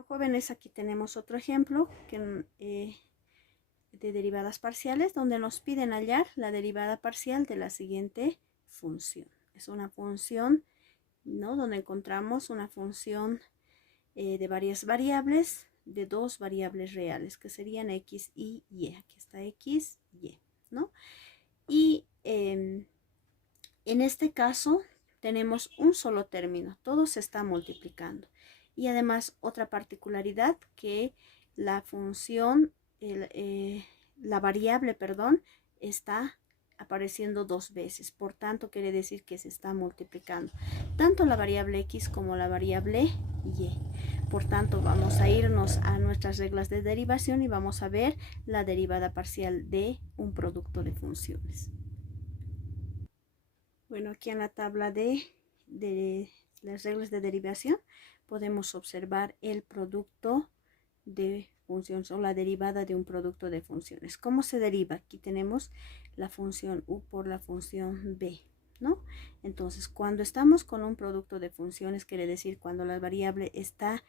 Bueno, jóvenes, aquí tenemos otro ejemplo de derivadas parciales donde nos piden hallar la derivada parcial de la siguiente función. Es una función, ¿no?, donde encontramos una función de varias variables, de dos variables reales, que serían x y y. Aquí está x, y, ¿no? Y en este caso tenemos un solo término, todo se está multiplicando. Y además otra particularidad, que la función, la variable, perdón, está apareciendo dos veces, por tanto quiere decir que se está multiplicando tanto la variable x como la variable y. Por tanto, vamos a irnos a nuestras reglas de derivación y vamos a ver la derivada parcial de un producto de funciones. Bueno, aquí en la tabla de las reglas de derivación podemos observar el producto de funciones o la derivada de un producto de funciones. ¿Cómo se deriva? Aquí tenemos la función u por la función b, ¿no? Entonces, cuando estamos con un producto de funciones, quiere decir cuando la variable está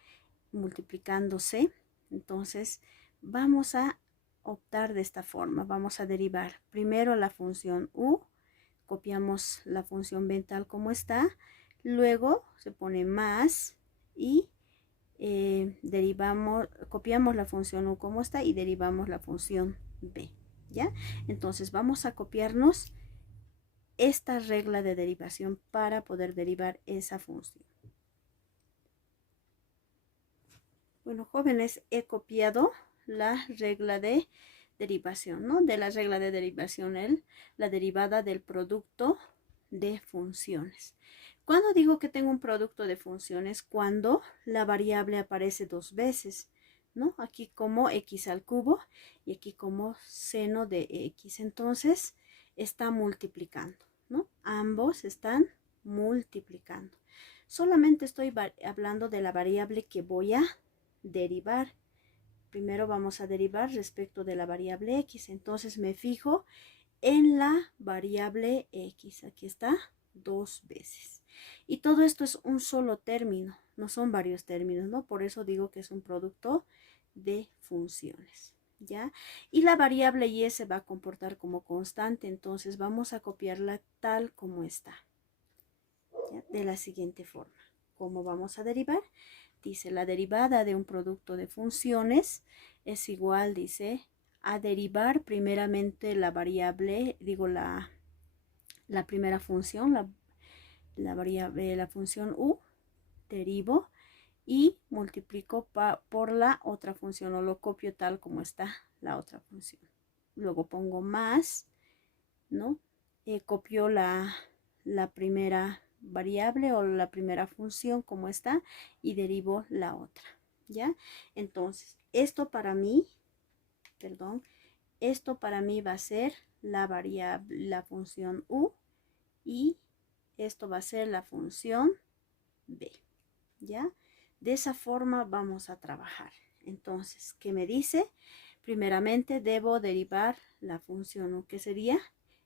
multiplicándose, entonces vamos a optar de esta forma. Vamos a derivar primero la función u, copiamos la función b tal como está, luego se pone más y copiamos la función u como está y derivamos la función b, ¿ya? Entonces vamos a copiarnos esta regla de derivación para poder derivar esa función. Bueno, jóvenes, he copiado la regla de derivación, ¿no? De la regla de derivación, la derivada del producto de funciones. ¿Cuándo digo que tengo un producto de funciones? Cuando la variable aparece dos veces, ¿no? Aquí como x al cubo y aquí como seno de x. Entonces, está multiplicando, ¿no? Ambos están multiplicando. Solamente estoy hablando de la variable que voy a derivar. Primero vamos a derivar respecto de la variable x. Entonces me fijo en la variable x. Aquí está dos veces. Y todo esto es un solo término, no son varios términos, ¿no? Por eso digo que es un producto de funciones, ¿ya? Y la variable y se va a comportar como constante, entonces vamos a copiarla tal como está, ¿ya? De la siguiente forma. ¿Cómo vamos a derivar? Dice, la derivada de un producto de funciones es igual, dice, a derivar primeramente la variable, digo la primera función, la función u, derivo y multiplico por la otra función, o lo copio tal como está la otra función. Luego pongo más, ¿no? Copio la primera variable o la primera función como está y derivo la otra, ¿ya? Entonces, esto para mí va a ser la variable, la función u, y esto va a ser la función b, ¿ya? De esa forma vamos a trabajar. Entonces, ¿qué me dice? Primeramente debo derivar la función u, que sería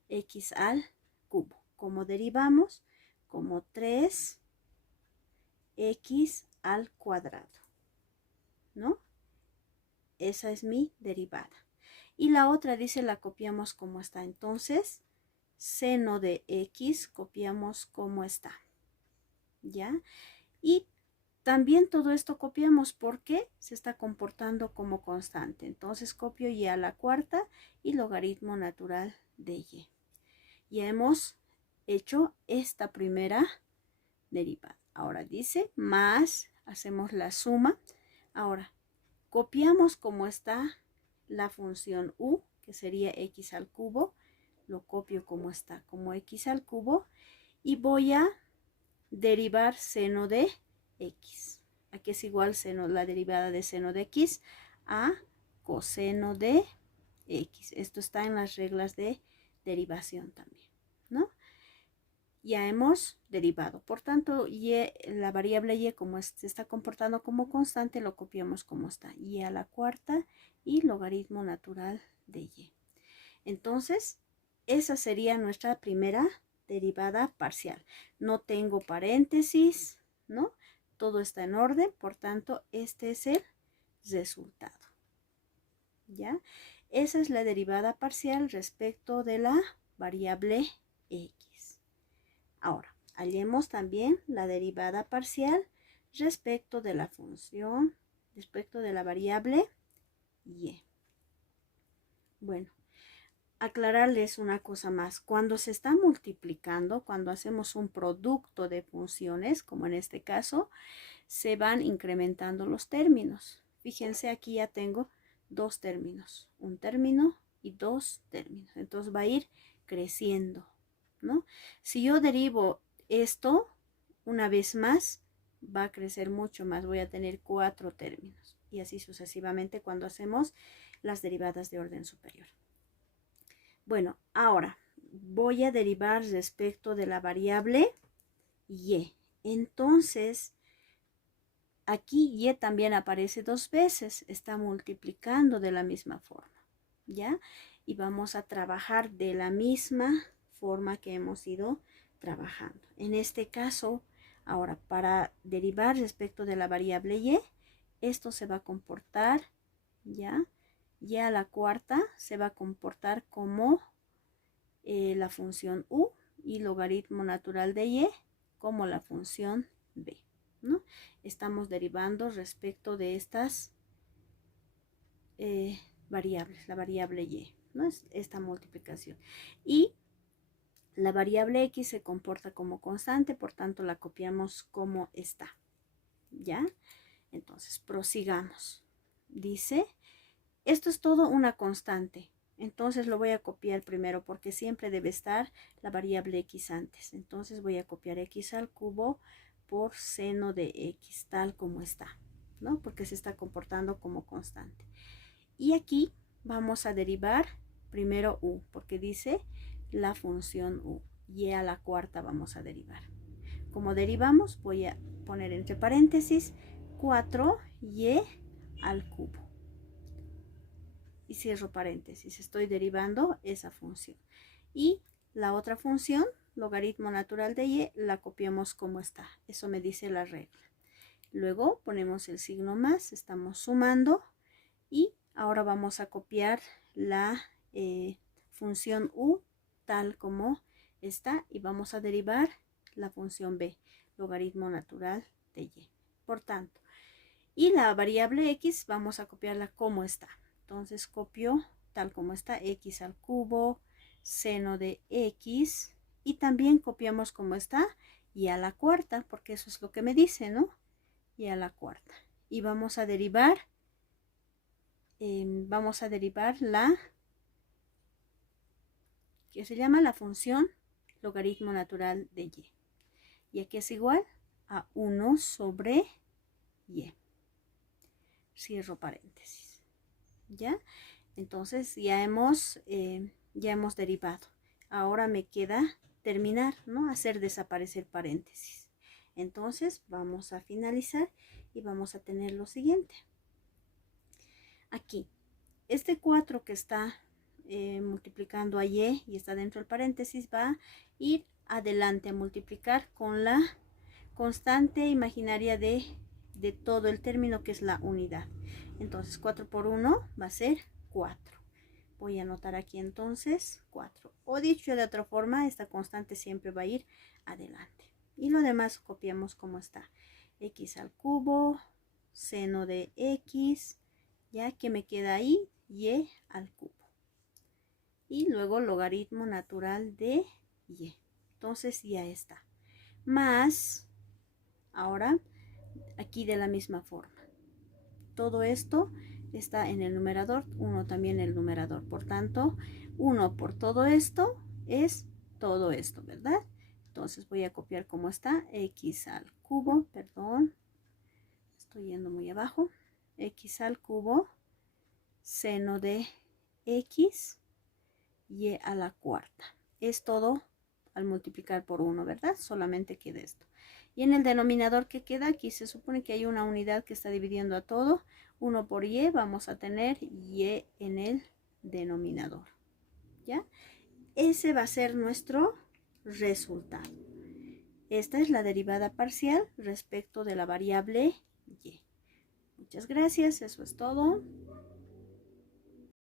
x al cubo. ¿Cómo derivamos? Como 3x al cuadrado, ¿no? Esa es mi derivada. Y la otra dice, la copiamos como está. Entonces, seno de x, copiamos como está, ¿ya? Y también todo esto copiamos porque se está comportando como constante. Entonces, copio y a la cuarta y logaritmo natural de y. Ya hemos hecho esta primera derivada. Ahora dice más, hacemos la suma. Ahora, copiamos como está la función u, que sería x al cubo. Lo copio como está, como x al cubo. Y voy a derivar seno de x. Aquí es igual la derivada de seno de x a coseno de x. Esto está en las reglas de derivación también, ¿no? Ya hemos derivado. Por tanto, la variable y, como se está comportando como constante, lo copiamos como está. Y a la cuarta y logaritmo natural de y. Entonces, esa sería nuestra primera derivada parcial. No tengo paréntesis, ¿no? todo está en orden, por tanto, este es el resultado. ¿Ya? Esa es la derivada parcial respecto de la variable x. Ahora, hallemos también la derivada parcial respecto de la función, respecto de la variable y. Bueno, aclararles una cosa más. Cuando se está multiplicando, cuando hacemos un producto de funciones, como en este caso, se van incrementando los términos. Fíjense, aquí ya tengo dos términos, un término y dos términos. Entonces va a ir creciendo, ¿no? Si yo derivo esto una vez más, va a crecer mucho más. Voy a tener 4 términos y así sucesivamente cuando hacemos las derivadas de orden superior. Bueno, ahora voy a derivar respecto de la variable y. Entonces, aquí y también aparece 2 veces, está multiplicando de la misma forma, ¿ya? Y vamos a trabajar de la misma forma que hemos ido trabajando. En este caso, ahora para derivar respecto de la variable y, esto se va a comportar, ¿ya? Y a la cuarta se va a comportar como la función u y logaritmo natural de y como la función b, ¿no? Estamos derivando respecto de estas variables, la variable y, ¿no? Es esta multiplicación. Y la variable x se comporta como constante, por tanto la copiamos como está, ¿ya? Entonces, prosigamos. Dice, esto es todo una constante. Entonces lo voy a copiar primero porque siempre debe estar la variable x antes. Entonces voy a copiar x al cubo por seno de x, tal como está, ¿no? Porque se está comportando como constante. Y aquí vamos a derivar primero u, porque dice la función u. Y a la cuarta vamos a derivar. Como derivamos, voy a poner entre paréntesis 4y al cubo. Y cierro paréntesis, estoy derivando esa función. Y la otra función, logaritmo natural de y, la copiamos como está. Eso me dice la regla. Luego ponemos el signo más, estamos sumando. Y ahora vamos a copiar la función u tal como está. Y vamos a derivar la función b, logaritmo natural de y. Por tanto, y la variable x vamos a copiarla como está. Entonces copio tal como está, x al cubo, seno de x, y también copiamos como está y a la cuarta, porque eso es lo que me dice, ¿no? Y a la cuarta. Y vamos a derivar la que se llama la función logaritmo natural de y. Y aquí es igual a 1 sobre y. Cierro paréntesis. ¿Ya? Entonces ya hemos derivado. Ahora me queda terminar, ¿no? Hacer desaparecer paréntesis. Entonces vamos a finalizar y vamos a tener lo siguiente. Aquí, este 4 que está multiplicando a y está dentro del paréntesis va a ir adelante a multiplicar con la constante imaginaria de todo el término, que es la unidad. Entonces 4 por 1 va a ser 4. Voy a anotar aquí entonces 4. O dicho de otra forma, esta constante siempre va a ir adelante. Y lo demás copiamos como está. X al cubo, seno de x, ya que me queda ahí, y al cubo. Y luego logaritmo natural de y. Entonces ya está. Más, ahora, aquí de la misma forma. Todo esto está en el numerador, 1 también en el numerador. Por tanto, 1 por todo esto es todo esto, ¿verdad? Entonces voy a copiar como está, x al cubo, perdón, estoy yendo muy abajo, x al cubo, seno de x, y a la cuarta. Es todo al multiplicar por 1, ¿verdad? Solamente queda esto. Y en el denominador que queda aquí se supone que hay una unidad que está dividiendo a todo. 1 por y vamos a tener y en el denominador. ¿Ya? Ese va a ser nuestro resultado. Esta es la derivada parcial respecto de la variable y. Muchas gracias, eso es todo.